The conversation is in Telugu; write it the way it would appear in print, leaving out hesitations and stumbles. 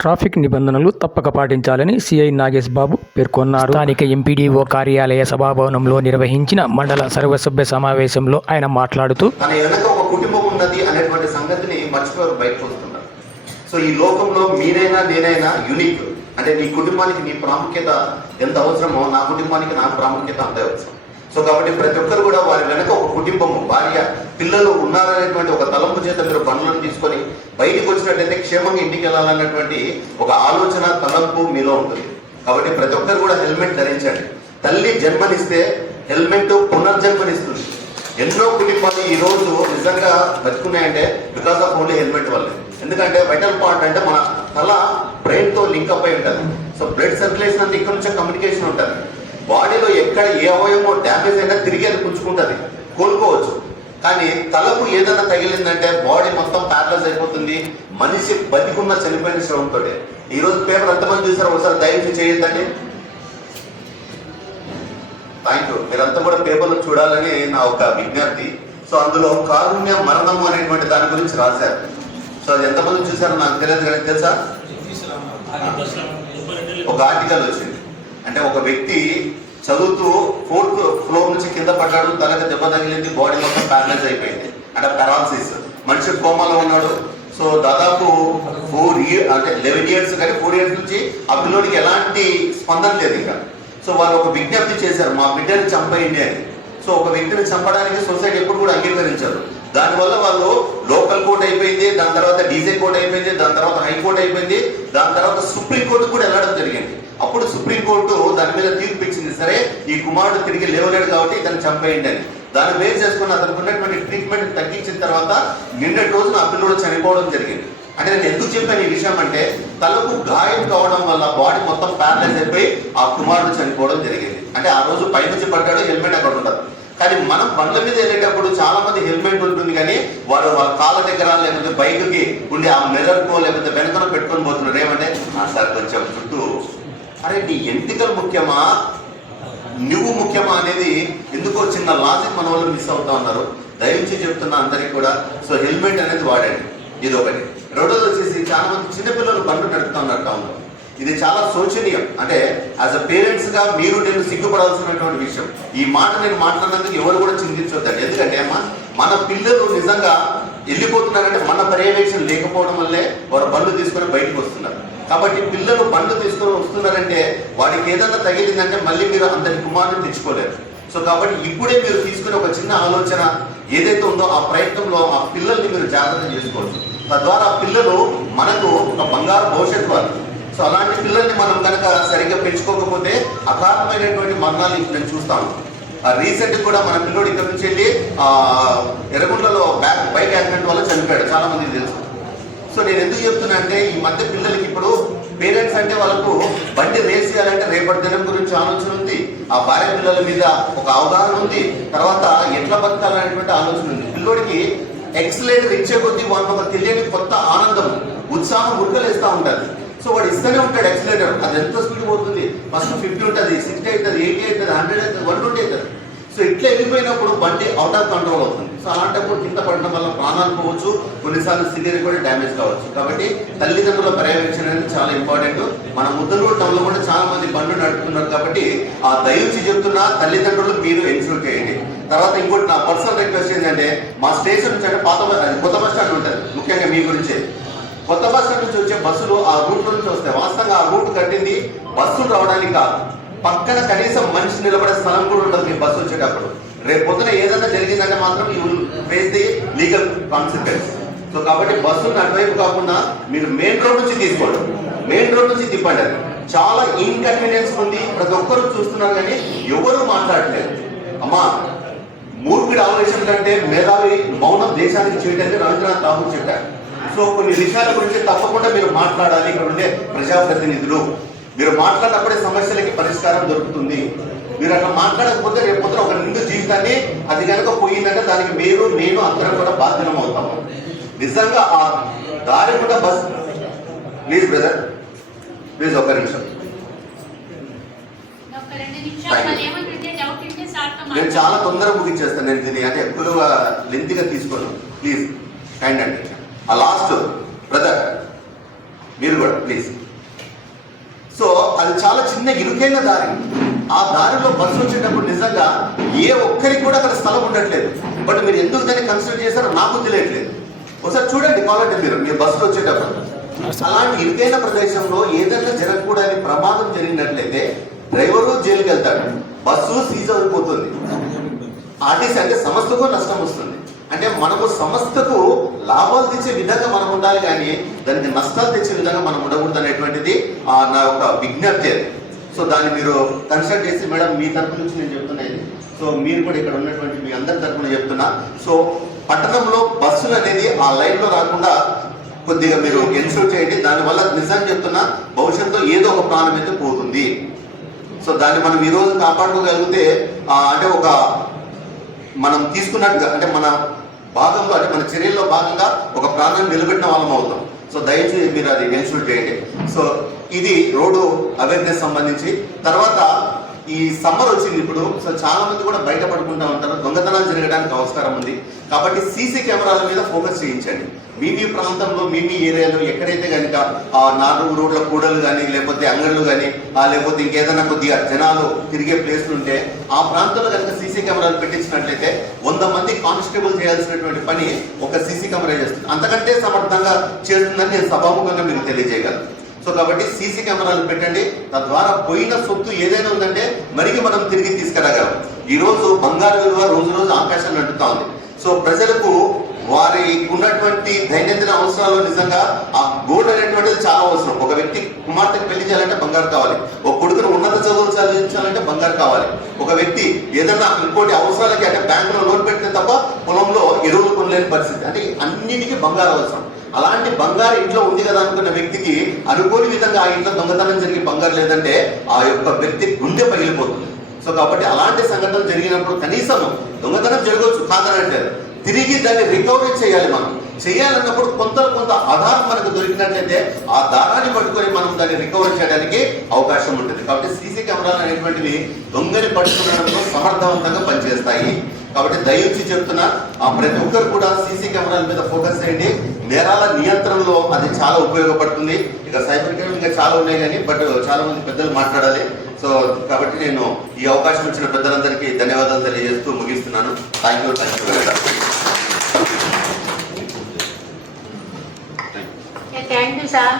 ట్రాఫిక్ నిబంధనలు తప్పక పాటించాలని సిఐ నాగేశ్ బాబు పేర్కొన్నారు. స్థానిక ఎంపీడీఓ కార్యాలయ సభాభవనంలో నిర్వహించిన మండల సర్వసభ్య సమావేశంలో ఆయన మాట్లాడుతూ తన వెనక ఒక కుటుంబం ఉన్నది అనేటువంటి సంగతిని మర్చిపోయి బయటకు వస్తున్నారు. సో ఈ లోకంలో మీరైనా నేనైనా యూనిక్. అంటే నీ కుటుంబానికి నీ ప్రాముఖ్యత ఎంత అవసరమో నా కుటుంబానికి నా ప్రాముఖ్యత అంతే అవసరం. సో కాబట్టి ప్రతి ఒక్కరు కూడా వారి వెనక ఒక కుటుంబము, భార్య, పిల్లలు ఉన్నారనేటువంటి ఒక తలంపు చేత మీరు పనులను తీసుకొని బయటకు వచ్చినట్టయితే క్షేమంగా ఇంటికి వెళ్ళాలన్నటువంటి ఒక ఆలోచన, తలంపు మీలో ఉంటుంది. కాబట్టి ప్రతి ఒక్కరు కూడా హెల్మెట్ ధరించండి. తల్లి జన్మనిస్తే హెల్మెట్ పునర్జన్మనిస్తుంది. ఎన్నో కుటుంబాలు ఈ రోజు నిజంగా బతుకున్నాయంటే బికాస్ ఆఫ్ ఓన్లీ హెల్మెట్ వల్లే. ఎందుకంటే వైటల్ పార్ట్ అంటే మన తల బ్రెయిన్ తో లింక్ అప్ అయి ఉంటుంది. సో బ్లడ్ సర్క్యులేషన్ అంతా ఇక్కడ నుంచే కమ్యూనికేషన్ ఉంటుంది. బాడీలో ఎక్కడ ఏ అవయవమో డ్యామేజ్ అయినా తిరిగి అది పుంజుకుంటుంది, కోలుకోవచ్చు. కానీ తలకు ఏదైనా తగిలిందంటే బాడీ మొత్తం ప్యారలైజ్ అయిపోతుంది. మనిషి బతికున్న చనిపోయిన శ్రమంతో. ఈ రోజు పేపర్ ఎంతమంది చూసారో ఒకసారి దయచేసి చేయొద్దండి. Thank you. మీరంతా కూడా పేపర్లు చూడాలని నా ఒక విజ్ఞప్తి. సో అందులో కారుణ్య మరణము అనేటువంటి దాని గురించి రాశారు. సో అది ఎంతమంది చూసారో నాకు తెలియదు, కానీ తెలుసా ఒక ఆర్టికల్ వచ్చింది. అంటే ఒక వ్యక్తి చదువుతూ 4th ఫ్లోర్ నుంచి కింద పడ్డాడు, తనకు దెబ్బ తగిలింది, బాడీ మొత్తం ప్యారలైజ్ అయిపోయింది, అంటే పెరాలసిస్. మనిషి కోమాలో ఉన్నాడు. సో దాదాపు 11 ఇయర్స్ కానీ 4 ఇయర్స్ నుంచి ఆ పిల్లోడికి ఎలాంటి స్పందన లేదు ఇంకా. సో వాళ్ళు ఒక విజ్ఞప్తి చేశారు, మా బిడ్డని చంపేయండి అని. సో ఒక వ్యక్తిని చంపడానికి సొసైటీ ఎప్పుడు కూడా అంగీకరించారు. దానివల్ల వాళ్ళు లోకల్ కోర్టు అయిపోయింది, దాని తర్వాత డీజే కోర్టు అయిపోయింది, దాని తర్వాత హైకోర్టు అయిపోయింది, దాని తర్వాత సుప్రీంకోర్టు కూడా వెళ్ళడం జరిగింది. అప్పుడు సుప్రీంకోర్టు దాని మీద తీర్పు ఇచ్చింది, సరే ఈ కుమారుడు తిరిగి లేవలేడు కాబట్టి ఇతను చంపేయండి అని. దాన్ని బేస్ చేసుకుని అతనికి ఉన్నటువంటి ట్రీట్మెంట్ తగ్గించిన తర్వాత నిన్నటి రోజున ఆ పిల్లడు చనిపోవడం జరిగింది. అంటే నేను ఎందుకు చెప్పాను ఈ విషయం అంటే, తలకు గాయం కావడం వల్ల బాడీ మొత్తం ప్యారలైజ్ అయిపోయి ఆ కుమారుడు చనిపోవడం జరిగింది. అంటే ఆ రోజు పైనుంచి పడ్డాడు, హెల్మెట్ అక్కడ ఉండదు. కానీ మనం బండ్ల మీద వెళ్ళేటప్పుడు చాలా మంది హెల్మెట్ ఉంటుంది, కానీ వాళ్ళ కాళ్ళ దగ్గర లేకపోతే బైక్కి ఉండి ఆ మిర్రర్కో లేకపోతే వెనకనో పెట్టుకొని పోతున్నారు. ఏమంటే సార్ కొంచెం చుట్టూ, అరే నీ ఎంటికలు ముఖ్యమా నువ్వు ముఖ్యమా అనేది ఎందుకో చిన్న లాజిక్ మన వాళ్ళు మిస్ అవుతా ఉన్నారు. దయచేసి చెప్తున్నా అందరికి కూడా. సో హెల్మెట్ అనేది వాడండి, ఇది ఒకటి. రెండోది వచ్చేసి చాలా మంది చిన్నపిల్లలు బండ్లు నడుపుతా ఉన్నారు టౌన్లో. ఇది చాలా శోచనీయం. అంటే యాజ్ అ పేరెంట్స్ గా మీరు నేను సిగ్గుపడాల్సినటువంటి విషయం. ఈ మాట నేను మాట్లాడినందుకు ఎవరు కూడా చింతించొద్దండి. ఎందుకంటే మన పిల్లలు నిజంగా వెళ్ళిపోతున్నారంటే మన పర్యవేక్షణ లేకపోవడం వల్లే వారు బండ్లు తీసుకొని బయటకు వస్తున్నారు. కాబట్టి పిల్లలు బండ్లు తీసుకొని వస్తున్నారంటే వాడికి ఏదైనా తగిలిందంటే మళ్ళీ మీరు అంతటి కుమారుని తెచ్చుకోలేరు. సో కాబట్టి ఇప్పుడే మీరు తీసుకునే ఒక చిన్న ఆలోచన ఏదైతే ఉందో ఆ ప్రయత్నంలో ఆ పిల్లల్ని మీరు జాగ్రత్త చేసుకోవచ్చు. తద్వారా పిల్లలు మనకు ఒక బంగారు భవిష్యత్తు వాళ్ళు. సో అలాంటి పిల్లల్ని మనం కనుక సరిగ్గా పెంచుకోకపోతే అకారణమైనటువంటి మరణాలు నేను చూస్తాను. రీసెంట్ కూడా మన పిల్లోడు ఇక్కడ నుంచి వెళ్ళి ఎర్రగుంటలో బైక్ యాక్సిడెంట్ వల్ల చనిపోయాడు, చాలా మందికి తెలుసు. సో నేను ఎందుకు చెప్తున్నా అంటే, ఈ మధ్య పిల్లలకి ఇప్పుడు పేరెంట్స్ అంటే వాళ్ళకు బండి రేస్ చేయాలంటే రేపటి దినం గురించి ఆలోచన ఉంది, ఆ భార్య పిల్లల మీద ఒక అవగాహన ఉంది, తర్వాత ఎట్లా బతకాలనేటువంటి ఆలోచన ఉంది. పిల్లోడికి ఎక్సలేటర్ ఇచ్చే కొద్దీ వాళ్ళకి ఒక తెలియని కొత్త ఆనందం, ఉత్సాహం ఉడకలేస్తూ ఉంటుంది. సో వాడు ఇస్తూనే ఉంటాడు ఎక్సలేటర్. అది ఎంత స్పీడ్ పోతుంది, ఫస్ట్ 50 ఉంటుంది, 60 అవుతుంది, 80 అవుతుంది, 100 అవుతుంది, 120 అవుతుంది. సో ఇట్లా వెళ్ళిపోయినప్పుడు బండి అవుట్ ఆఫ్ కంట్రోల్ అవుతుంది. సో అలాంటప్పుడు కింద పడడం వల్ల ప్రాణాలు పోవచ్చు, కొన్నిసార్లు సివియర్ కూడా డ్యామేజ్ కావచ్చు. కాబట్టి తల్లిదండ్రుల పర్యవేక్షణ అనేది చాలా ఇంపార్టెంట్. మన ముద్దలూరు టౌన్లో కూడా చాలా మంది బండ్లు నడుపుతున్నారు. కాబట్టి ఆ దయచి చెప్తున్నా, తల్లిదండ్రులు మీరు ఎన్షూర్ చేయండి. తర్వాత ఇంకోటి నా పర్సనల్ రిక్వెస్ట్ ఏంటంటే, మా స్టేషన్ నుంచి అంటే కొత్త బస్ స్టాండ్ ఉంటుంది, ముఖ్యంగా మీ గురించే. కొత్త బస్ స్టాండ్ నుంచి వచ్చే బస్సులు ఆ రూట్ నుంచి వస్తాయి. వాస్తవంగా ఆ రూట్ కట్టింది బస్సులు రావడానికి కాదు, పక్కన కనీసం మనిషి నిలబడే స్థలం కూడా ఉంటుంది మీ బస్సు వచ్చేటప్పుడు. రేపు పొద్దున ఏదైనా జరిగిందంటే మాత్రం you will face the legal consequence. So కాబట్టి బస్సును అటువైపు కాకుండా మీరు మెయిన్ రోడ్ నుంచి తీసుకోండి, మెయిన్ రోడ్ నుంచి తిప్పండి. అది చాలా ఇన్కన్వీనియన్స్ ఉంది, ప్రతి ఒక్కరు చూస్తున్నారు కానీ ఎవరు మాట్లాడలేదు. అమ్మా, మూర్ఖుడి ఆలోచన కంటే మేధావి మౌనం దేశానికి చేయడానికి రవీంద్రనాథ్ ఠాగూర్ చెప్పారు. సో కొన్ని విషయాల గురించి తప్పకుండా మీరు మాట్లాడాలి. ఇక్కడ ఉండే ప్రజాప్రతినిధులు మీరు మాట్లాడినప్పుడే సమస్యలకి పరిష్కారం దొరుకుతుంది. మీరు అట్లా మాట్లాడకపోతే రేపు పొద్దున ఒక నిండు జీవితాన్ని అది కనుక పోయిందంటే దానికి మీరు నేను అందరం కూడా బాధ్యతం అవుతాము. నిజంగా ఆ దారి కూడా బస్. ప్లీజ్ బ్రదర్, ప్లీజ్ ఒక్క నిమిషం. నేను చాలా తొందరగా ముగించేస్తాను. నేను దీన్ని అంటే ఎక్కువగా లెంతీగా తీసుకోను. ప్లీజ్ కైండ్ అండి. ఆ లాస్ట్ బ్రదర్ మీరు కూడా ప్లీజ్. సో అది చాలా చిన్న ఇరుకైన దారి. ఆ దారిలో బస్సు వచ్చేటప్పుడు నిజంగా ఏ ఒక్కరికి కూడా అక్కడ స్థలం ఉండట్లేదు. బట్ మీరు ఎందుకు దాన్ని కన్సిడర్ చేశారో నాకు తెలియట్లేదు. ఒకసారి చూడండి కావాలంటే మీరు బస్సులో వచ్చేటప్పుడు. అలాంటి ఇరుకైన ప్రదేశంలో ఏదైనా జరగకూడని ప్రమాదం జరిగినట్లయితే డ్రైవరు జైలుకి వెళ్తాడు, బస్సు సీజ్ అయిపోతుంది. ఆర్టీసీ అంటే సంస్థకు నష్టం వస్తుంది. అంటే మనము సంస్థకు లాభాలు తెచ్చే విధంగా మనం ఉండాలి, కానీ దానికి నష్టాలు తెచ్చే విధంగా మనం ఉండకూడదు అనేటువంటిది నా యొక్క విజ్ఞప్తి. సో దాన్ని మీరు కన్సల్ట్ చేసి, మేడం మీ తరపు నుంచి నేను చెప్తున్నాను. సో మీరు కూడా ఇక్కడ ఉన్నటువంటి మీ అందరి తరపున చెప్తున్నా. సో పట్టణంలో బస్సులు అనేది ఆ లైన్లో రాకుండా కొద్దిగా మీరు ఎన్షూర్ చేయండి. దానివల్ల నిజంగా చెప్తున్నా భవిష్యత్తులో ఏదో ఒక ప్రాణం అయితే పోతుంది. సో దాన్ని మనం ఈరోజు కాపాడుకోగలిగితే అంటే ఒక మనం తీసుకున్నట్టుగా, అంటే మన భాగంలో, అంటే మన చర్యల్లో భాగంగా ఒక ప్రాణాన్ని నిలబెట్టిన వాళ్ళం అవుతాం. సో దయచేసి మీరు అది ఎన్షూర్ చేయండి. సో ఇది రోడ్డు అవేర్నెస్ సంబంధించి. తర్వాత ఈ సమ్మర్ వచ్చింది ఇప్పుడు. సో చాలా మంది కూడా బయట పడుకుంటూ ఉంటారు, దొంగతనాలు జరగడానికి అవసరం ఉంది. కాబట్టి సీసీ కెమెరాల మీద ఫోకస్ చేయించండి. మీ ప్రాంతంలో మీ ఏరియాలో ఎక్కడైతే కనుక 4 రోడ్ల కూడలు కానీ, లేకపోతే అంగళ్ళు కానీ, లేకపోతే ఇంకేదైనా కొద్దిగా జనాలు తిరిగే ప్లేస్లు ఉంటే ఆ ప్రాంతంలో కనుక సీసీ కెమెరాలు పెట్టించినట్లయితే 100 మంది కానిస్టేబుల్ చేయాల్సినటువంటి పని ఒక సీసీ కెమెరా చేస్తుంది. అంతకంటే సమర్థంగా చేస్తుందని నేను సభాముఖంగా మీకు తెలియజేయగలను. సో కాబట్టి సీసీ కెమెరాలు పెట్టండి. తద్వారా పోయిన సొత్తు ఏదైనా ఉందంటే మరికి మనం తిరిగి తీసుకురాగలం. ఈరోజు బంగారు విలువ రోజు రోజు ఆకాశాన్ని అంటుతా ఉంది. సో ప్రజలకు వారికి ఉన్నటువంటి దైనందిన అవసరాలు నిజంగా ఆ గోల్డ్ అనేటువంటిది చాలా అవసరం. ఒక వ్యక్తి కుమార్తెకు పెళ్లి చేయాలంటే బంగారు కావాలి, ఒక కొడుకును ఉన్నత చదువులు చదివించాలంటే బంగారు కావాలి, ఒక వ్యక్తి ఏదైనా ఇంకోటి అవసరాలకి అంటే బ్యాంకులో లోన్ పెడితే తప్ప పొలంలో ఎరువులు కొనలేని పరిస్థితి. అంటే అన్నిటికీ బంగారు అవసరం. అలాంటి బంగారు ఇంట్లో ఉంది కదా అనుకున్న వ్యక్తికి అనుకోని విధంగా ఆ ఇంట్లో దొంగతనం జరిగి బంగారు లేదంటే ఆ యొక్క వ్యక్తి గుండె పగిలిపోతుంది. సో కాబట్టి అలాంటి సంఘటనలు జరిగినప్పుడు కనీసం దొంగతనం జరగవచ్చు కాదనంటే తిరిగి దాన్ని రికవరీ చేయాలి. మనం చేయాలన్నప్పుడు కొంత ఆధారం మనకు దొరికినట్లయితే ఆ దారాన్ని పట్టుకొని మనం దాన్ని రికవరీ చేయడానికి అవకాశం ఉంటుంది. కాబట్టి సీసీ కెమెరాలు అనేటువంటివి దొంగని పట్టుకునడంలో సమర్థవంతంగా పనిచేస్తాయి. కాబట్టి దయచేసి చెప్తున్నా, ప్రతి ఒక్కరు కూడా సీసీ కెమెరాల మీద ఫోకస్ చేయండి. నేరాల నియంత్రణలో అది చాలా ఉపయోగపడుతుంది. ఇక సైబర్ క్రైమ్ ఇంకా చాలా ఉన్నాయి కానీ బట్ చాలా మంది పెద్దలు మాట్లాడాలి. సో కాబట్టి నేను ఈ అవకాశం ఇచ్చిన పెద్దలందరికీ ధన్యవాదాలు తెలియజేస్తూ ముగిస్తున్నాను. Thank you very much. Thank you, sir.